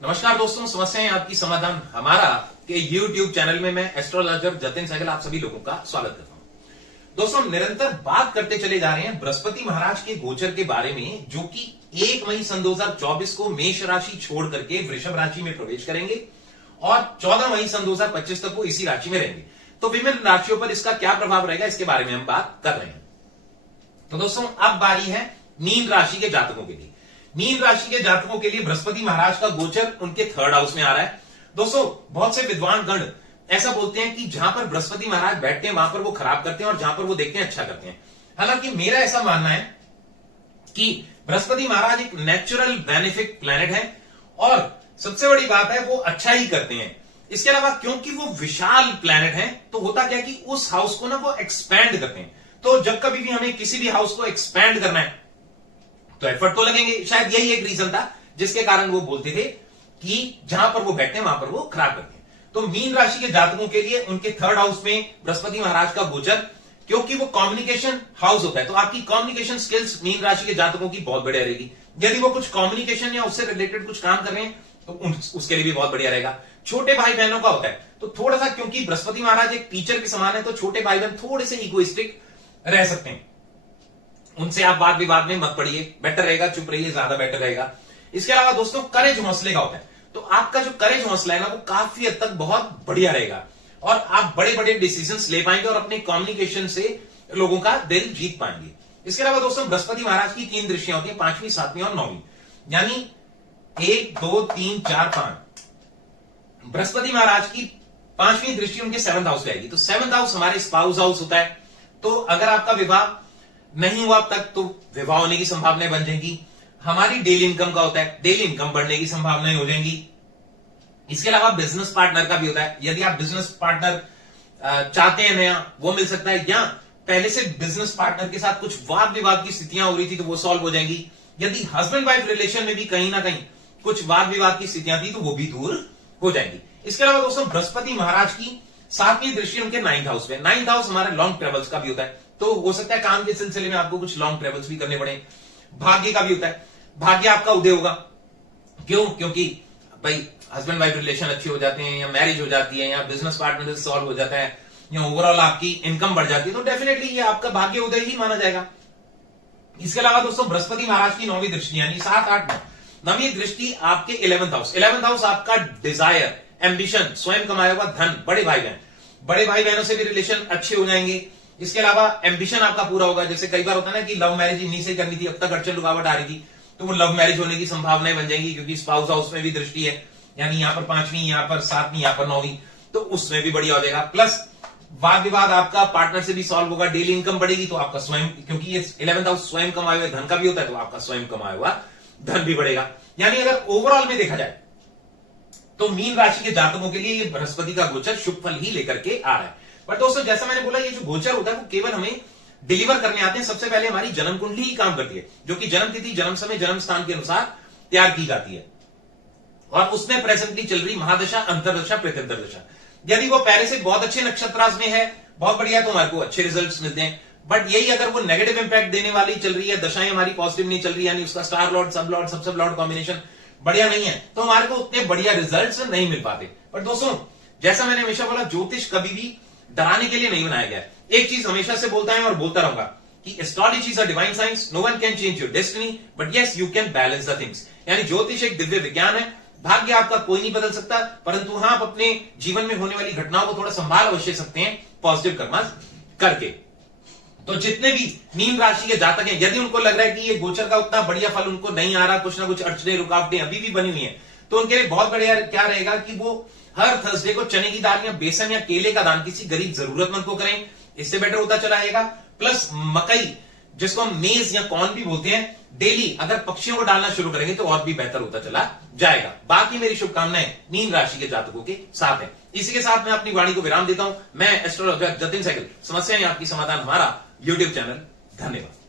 नमस्कार दोस्तों, समस्याएं आपकी समाधान हमारा के YouTube चैनल में मैं एस्ट्रोलॉजर जतिन सहगल आप सभी लोगों का स्वागत करता हूं। दोस्तों, निरंतर बात करते चले जा रहे हैं बृहस्पति महाराज के गोचर के बारे में, जो कि 1 मई सन 2024 को मेष राशि छोड़ करके वृषभ राशि में प्रवेश करेंगे और 14 मई सन 2025 तक वो इसी राशि में रहेंगे। तो विभिन्न राशियों पर इसका क्या प्रभाव रहेगा, इसके बारे में हम बात कर रहे हैं। तो दोस्तों, अब बारी है मीन राशि के जातकों के लिए। मीन राशि के जातकों के लिए बृहस्पति महाराज का गोचर उनके 3rd हाउस में आ रहा है। दोस्तों, बहुत से विद्वान गण ऐसा बोलते हैं कि जहां पर बृहस्पति महाराज बैठते हैं वहां पर वो खराब करते हैं और जहां पर वो देखते हैं अच्छा करते हैं। हालांकि मेरा ऐसा मानना है कि बृहस्पति महाराज एक नेचुरल बेनिफिक प्लैनेट है और सबसे बड़ी बात है वो अच्छा ही करते हैं। इसके अलावा क्योंकि वो विशाल प्लैनेट है तो होता क्या कि उस हाउस को ना वो एक्सपैंड करते हैं। तो जब कभी भी हमें किसी भी हाउस को एक्सपैंड करना है तो एफर्ट तो लगेंगे। शायद यही एक रीजन था जिसके कारण वो बोलते थे कि जहां पर वो बैठते हैं वहां पर वो खराब करते हैं। तो मीन राशि के जातकों के लिए उनके 3rd हाउस में बृहस्पति महाराज का गोचर, क्योंकि वो कम्युनिकेशन हाउस होता है, तो आपकी कम्युनिकेशन स्किल्स मीन राशि के जातकों की बहुत बढ़िया रहेगी। यदि वो कुछ कम्युनिकेशन या उससे रिलेटेड कुछ काम कर रहे हैं तो उसके लिए भी बहुत बढ़िया रहेगा। छोटे भाई बहनों का होता है तो थोड़ा सा, क्योंकि बृहस्पति महाराज एक टीचर के समान है, तो छोटे भाई बहन थोड़े से इगोइस्टिक रह सकते हैं। उनसे आप वाद विवाद में मत पड़िए, बेटर रहेगा चुप रहिए, ज्यादा बेटर रहेगा। इसके अलावा दोस्तों, करेज हौसले का होता है, तो आपका जो करेज हौसला है ना वो काफी हद तक बहुत बढ़िया रहेगा और आप बड़े बड़े डिसीजंस ले पाएंगे और अपने कम्युनिकेशन से लोगों का दिल जीत पाएंगे। इसके अलावा दोस्तों, बृहस्पति महाराज की 3 दृष्टियां होती है, 5वीं, 7वीं और 9वीं, यानी 1 2 3 4 5। बृहस्पति महाराज की 5वीं दृष्टि उनके 7th हाउस पे आएगी। तो 7th हाउस हमारे स्पाउस हाउस होता है। तो अगर आपका विवाह नहीं हुआ अब तक तो विवाह होने की संभावनाएं बन जाएंगी। हमारी डेली इनकम का होता है, डेली इनकम बढ़ने की संभावनाएं हो जाएंगी। इसके अलावा बिजनेस पार्टनर का भी होता है, यदि आप बिजनेस पार्टनर चाहते हैं नया वो मिल सकता है, या पहले से बिजनेस पार्टनर के साथ कुछ वाद विवाद की स्थितियां हो रही थी तो वो सॉल्व हो जाएंगी। यदि हस्बैंड वाइफ रिलेशन में भी कहीं ना कहीं कुछ वाद विवाद की स्थितियां थी तो वो भी दूर हो जाएंगी। इसके अलावा दोस्तों, बृहस्पति महाराज की 7वीं दृष्टि उनके 9th हाउस में। 9th हाउस हमारे लॉन्ग ट्रेवल्स का भी होता है, तो हो सकता है काम के सिलसिले में आपको कुछ लॉन्ग ट्रेवल्स भी करने पड़े। भाग्य का भी होता है, भाग्य आपका उदय होगा। क्यों? क्योंकि भाई हस्बैंड वाइफ रिलेशन अच्छे हो जाते हैं, या मैरिज हो जाती है, या बिजनेस पार्टनर से सॉल्व हो जाता है, या ओवरऑल आपकी इनकम बढ़ जाती है, तो डेफिनेटली ये आपका भाग्य उदय ही माना जाएगा। इसके अलावा दोस्तों, बृहस्पति महाराज की 9वीं दृष्टि यानी 7 8 9वीं दृष्टि आपके 11th हाउस। 11th हाउस आपका डिजायर, एम्बिशन, स्वयं कमाया हुआ धन, बड़े भाई बहनों से भी रिलेशन अच्छे हो जाएंगे। इसके अलावा एम्बिशन आपका पूरा होगा। जैसे कई बार होता है ना कि लव मैरिज इन्हीं से करनी थी, अब तक अड़चन रुकावट आ रही थी, तो वो लव मैरिज होने की संभावनाएं बन जाएंगी, क्योंकि स्पाउस हाउस में भी दृष्टि है, यानी यहाँ पर 5वीं, यहाँ पर 7वीं, यहाँ पर 9वीं, तो उसमें भी बढ़िया हो जाएगा। प्लस वाद विवाद आपका पार्टनर से भी सॉल्व होगा, डेली इनकम बढ़ेगी, तो आपका स्वयं, क्योंकि ये 11th हाउस स्वयं कमाए हुए धन का भी होता है, तो आपका स्वयं कमाया हुआ धन भी बढ़ेगा। यानी अगर ओवरऑल में देखा जाए तो मीन राशि के जातकों के लिए ये बृहस्पति का गोचर शुभ फल ही लेकर के आ रहा है। पर दोस्तों, जैसा मैंने बोला, ये जो गोचर होता है वो केवल हमें डिलीवर करने आते हैं। सबसे पहले हमारी जन्म कुंडली ही काम करती है, जो कि जन्म तिथि, जन्म समय, जन्म स्थान के अनुसार तैयार की जाती है, और उसमें प्रेजेंटली चल रही महादशा, अंतरदशा, प्रत्यंतरदशा। यदि वो पहले से बहुत अच्छे नक्षत्रास में है, बहुत बढ़िया, तो हमारे को अच्छे रिजल्ट्स मिलते हैं। बट यही अगर वो नेगेटिव इंपैक्ट देने वाली चल रही है, दशाएं हमारी पॉजिटिव नहीं चल रही, यानी उसका स्टार लॉर्ड, सब लॉर्ड, सब लॉर्ड कॉम्बिनेशन बढ़िया नहीं है, तो हमारे को उतने बढ़िया रिजल्ट्स नहीं मिल पाते। पर दोस्तों, जैसा मैंने हमेशा बोला, ज्योतिष कभी भी डराने के लिए नहीं बनाया गया है। एक चीज हमेशा से बोलता है और बोलता रहूंगा कि astrology is a divine science, no one can change your destiny, but yes you can balance the things. यानी ज्योतिष एक दिव्य विज्ञान है, भाग्य आपका कोई नहीं बदल सकता, परंतु हाँ, आप अपने जीवन में होने वाली घटनाओं को थोड़ा संभाल अवश्य सकते हैं पॉजिटिव कर्म करके। तो जितने भी मीन राशि के जातक हैं, यदि उनको लग रहा है कि ये गोचर का उतना बढ़िया फल उनको नहीं आ रहा, कुछ ना कुछ अड़चने रुकावटें अभी भी बनी हुई है, तो उनके लिए बहुत बढ़िया क्या रहेगा कि वो हर थर्सडे को चने की दाल या बेसन या केले का दान किसी गरीब जरूरतमंद को करें, इससे बेटर होता चला आएगा। प्लस मकई, जिसको हम मेज या कॉर्न भी बोलते हैं, डेली अगर पक्षियों को डालना शुरू करेंगे तो और भी बेहतर होता चला जाएगा। बाकी मेरी शुभकामनाएं मीन राशि के जातकों के साथ है। इसी के साथ मैं अपनी वाणी को विराम देता हूं। मैं एस्ट्रोलॉजर जतिन सहगल, समस्याएं आपकी समाधान हमारा YouTube चैनल। धन्यवाद।